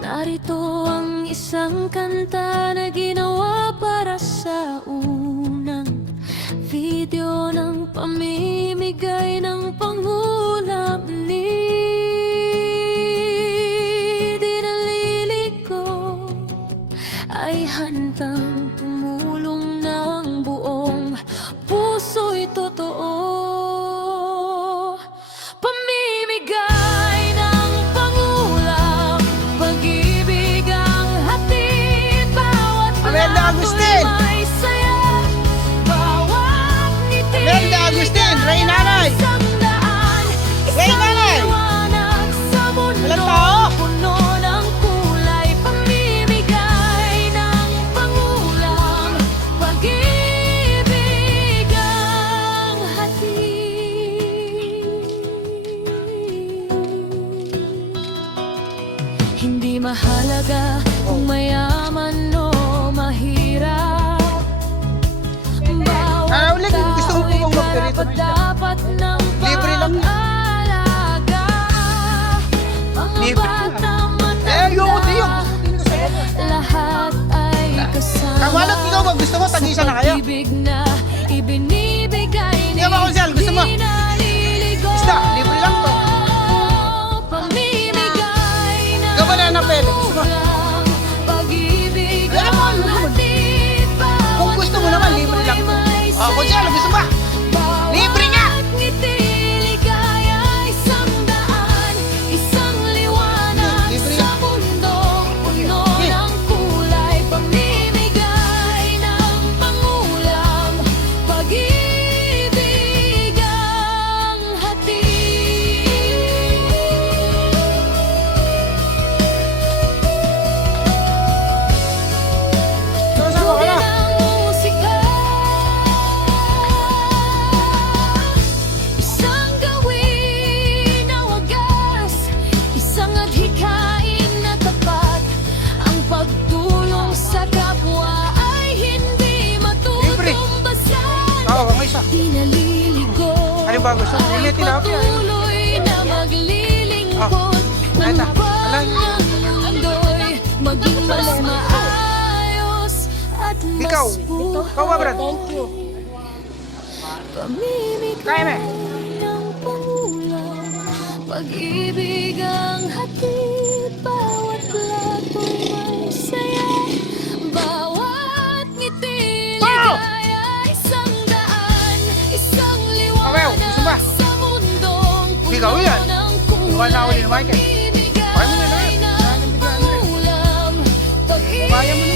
Narito ang isang kanta na ginawa para sa unang video ng pamimigay ng pangulam ni Dinalili ko ay handang tumulong ng buong puso'y totoo. Pamimigay ng pangulam, pag-ibig ang hatid, bawat Agustin! may saya, bawat ngiti, Agustin! Ray Nanay! isang daan, isang Nanay! liwanag sa mundo. Walang tao! Puno ng kulay, pamimigay ng pangulam, pag-ibig ang hatid. Hindi mahalaga kung mayaman o mahirap, bawat ulit, gusto mo tao'y pong magperito dapat ng Libre lang yan. pag-alaga. Mga Libre bata, ayoko diyo! lahat ay kasama. Kamalot, ikaw ba? Gusto mo? Tag-isa na kayo? Pag-ibig na ibinibigay ni Hindi ba, Konsyal? Gusto mo? Dinaliligo. Isda, libre lang to. Pamimigay ng Ikaw ba na napele? Gusto mo? pangulam, pag-ibig Alam mo, ang ano naman? hatid, Kung gusto mo naman, libre lang to. Konsyal, gusto ba? Libre nga! ngiti, ligaya, isang daan, isang liwanag Libre sa yan. mundo, puno Okay. ng kulay, pamimigay ng pangulam, pag-ibig ang hatid. Sama ka na! Tugin ang musika, isang gawin na wagas, isang adhikain na tapat. Ang pagtulong sa kapwa ay hindi matutumbasan. Oo, may isa. Dinaliligo Ano ba gusto mo? ay Hindi, tilapia. patuloy na maglilingkod ng Alam. banyang mundo'y maging mas maayos at mas Ikaw. buhay. Ikaw ba, Brad? Pamimigay Kaya, me. ng pangulam, pag-ibig ang hatid, bawat plato'y may saya, bawat ngiti, ligaya, isang daan, isang Awew, gusto ba? liwanag sa mundong Ikaw puno yan. ng kulay. Iwan na ako ni Michael. Kaya mo na lahat. Pamimigay ng pangulam, Kaya mo na.